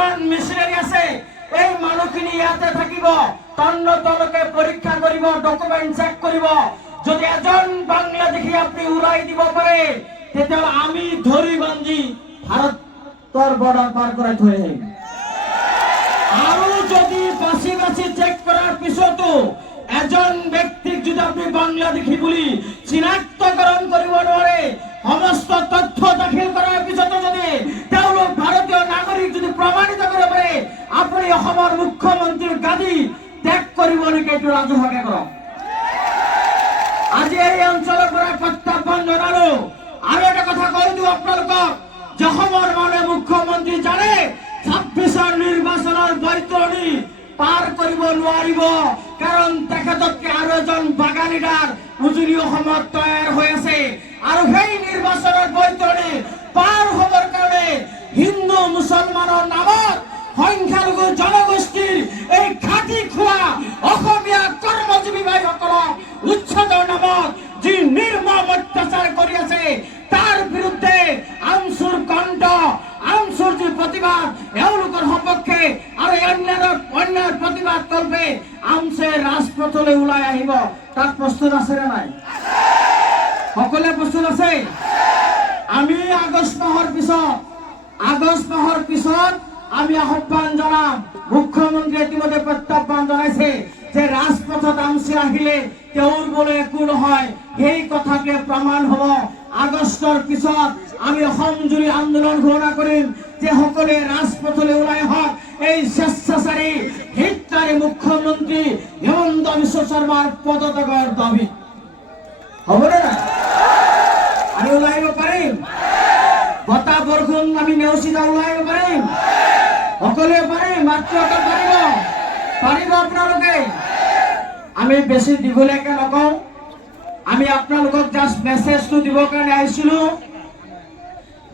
কিছুমান মিশনাৰী আছে এই মানুহখিনি ইয়াতে থাকিব তন্ন তলকে পৰীক্ষা কৰিব ডকুমেণ্ট চেক কৰিব যদি এজন বাংলাদেশী আপনি উলাই দিব পাৰে তেতিয়াহ'লে আমি ধৰি বান্ধি ভাৰতৰ বৰ্ডাৰ পাৰ কৰাই থৈ আহিম আৰু যদি বাছি বাছি চেক কৰাৰ পিছতো এজন ব্যক্তিক যদি আপনি বাংলাদেশী বুলি চিনাক্তকৰণ কৰিব নোৱাৰে সমস্ত তথ্য দাখিল কৰাৰ পিছতো যদি তেওঁলোক ভাৰতীয় নাগৰিক যদি প্ৰমাণিত কৰিব পাৰে আপুনি অসমৰ মুখ্যমন্ত্ৰীৰ গাদী ত্যাগ কৰিব নেকি এইটো ৰাজহুৱাকে কৰক আজি এই অঞ্চলৰ পৰা প্ৰত্যাহ্বান জনালো আৰু এটা কথা কৈ দিওঁ আপোনালোকক যে অসমৰ মানে মুখ্যমন্ত্ৰী জানে 26ৰ নিৰ্বাচনৰ বৈতৰণি পাৰ কৰিব নোৱাৰিব কাৰণ তেখেততকে আৰু এজন বাগানীদাৰ উজনি অসমত তৈয়াৰ হৈ আছে আৰু সেই নিৰ্বাচনৰ বৈতৰণি পাৰ হ'বৰ কাৰণে হিন্দু মুছলমানৰ নামত সংখ্যালঘু জনগোষ্ঠীৰ এই খাটি খোৱা অসমীয়া কৰ্মজীৱী ভাইসকলক উচ্ছেদৰ নামত যি নিৰ্মম অত্যাচাৰ কৰি আছে তাৰ বিৰুদ্ধে আমচুৰ কণ্ঠ আমচুৰ যি প্ৰতিবাদ এওঁলোকৰ সপক্ষে আৰু অন্যাৰ প্ৰতিবাদ কল্পে আমচে ৰাজপথলৈ ওলাই আহিব তাত প্ৰস্তুত আছে নে নাই সকলোৱে প্ৰস্তুত আছে আমি আগষ্ট মাহৰ পিছত আমি আহ্বান জনাম মুখ্যমন্ত্ৰীয়ে ইতিমধ্যে প্ৰত্যাহ্বান জনাইছে যে ৰাজপথত আমচি আহিলে তেওঁৰ বোলে একো নহয় সেই কথাকে প্ৰমাণ হ'ব আগষ্টৰ পিছত আমি অসম জুৰি আন্দোলন ঘোষণা কৰিম যে সকলোৱে ৰাজপথলৈ ওলাই আহক এই স্বেচ্ছাচাৰী হিটলাৰী মুখ্যমন্ত্ৰী হিমন্ত বিশ্ব শৰ্মাৰ পদত্যাগৰ দাবী হ'বনে আমি ওলাই আহিব পাৰিম বতাহ বৰষুণ আমি নেওচি ওলাই আহিব পাৰিম সকলোৱে পাৰিম মাত্ৰ পাৰিব আপোনালোকে আমি বেছি দীঘলীয়াকে নকওঁ আমি আপোনালোকক জাষ্ট মেছেজটো দিবৰ কাৰণে আহিছিলো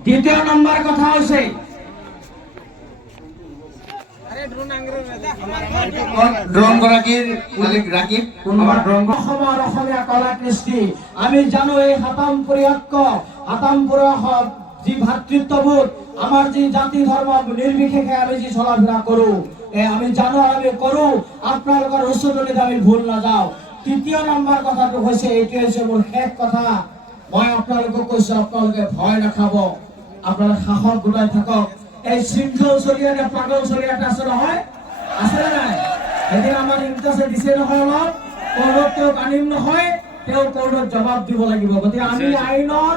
দ্বিতীয় নম্বৰ কথা হৈছে অসমীয়া কলা কৃষ্টি আমি জানো এই হাতামপুৰৰ যি ভাতৃত্ববোধ আমাৰ যি জাতি ধৰ্ম নিৰ্বিশেষে আমি যি চলাফেৰা কৰো আমি জানো আমি কৰো আপোনালোকৰ উচ্চতনিত আমি ভুল নাযাওঁ তৃতীয় নম্বৰ কথাটো হৈছে এইটো হৈছে মোৰ শেষ কথা মই আপোনালোকক কৈছো আপোনালোকে ভয় নাখাব আপোনালোকে সাহস গোটাই থাকক এই শৃংখল চলিয়াতে পাগল চলিয়াতে আছে নহয় আছে নাই এদিন আমাৰ ইণ্টাৰেষ্ট দিছে নহয় অলপ কোৰ্টত তেওঁক আনিম নহয় তেওঁ কোৰ্টত জবাব দিব লাগিব গতিকে আমি আইনৰ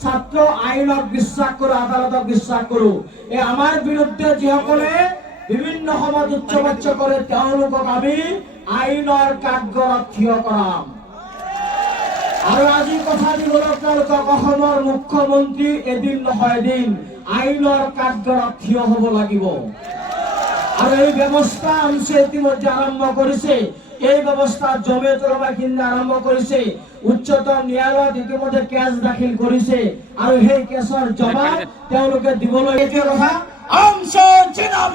ছাত্ৰ আইনক বিশ্বাস কৰো আদালতক বিশ্বাস কৰো এই আমাৰ বিৰুদ্ধে যিসকলে বিভিন্ন সময়ত উচ্চবাচ্য কৰে তেওঁলোকক আমি আইনৰ কাঠগড়াত থিয় কৰাম আৰু আজি কথা দিবলৈ আপোনালোকক অসমৰ মুখ্যমন্ত্ৰী এদিন নহয় এদিন আইনৰ কাঠগড়াত থিয় হ'ব লাগিব আৰু এই ব্যৱস্থা আমচে ইতিমধ্যে আৰম্ভ কৰিছে এই ব্যৱস্থা জমিয়তুল উলামা হিন্দ আৰম্ভ কৰিছে উচ্চতম ন্যায়ালয়ত ইতিমধ্যে কেছ দাখিল কৰিছে আৰু সেই কেছৰ জবাব তেওঁলোকে দিবলৈ এইটো কথা আমচে জিন্দাবাদ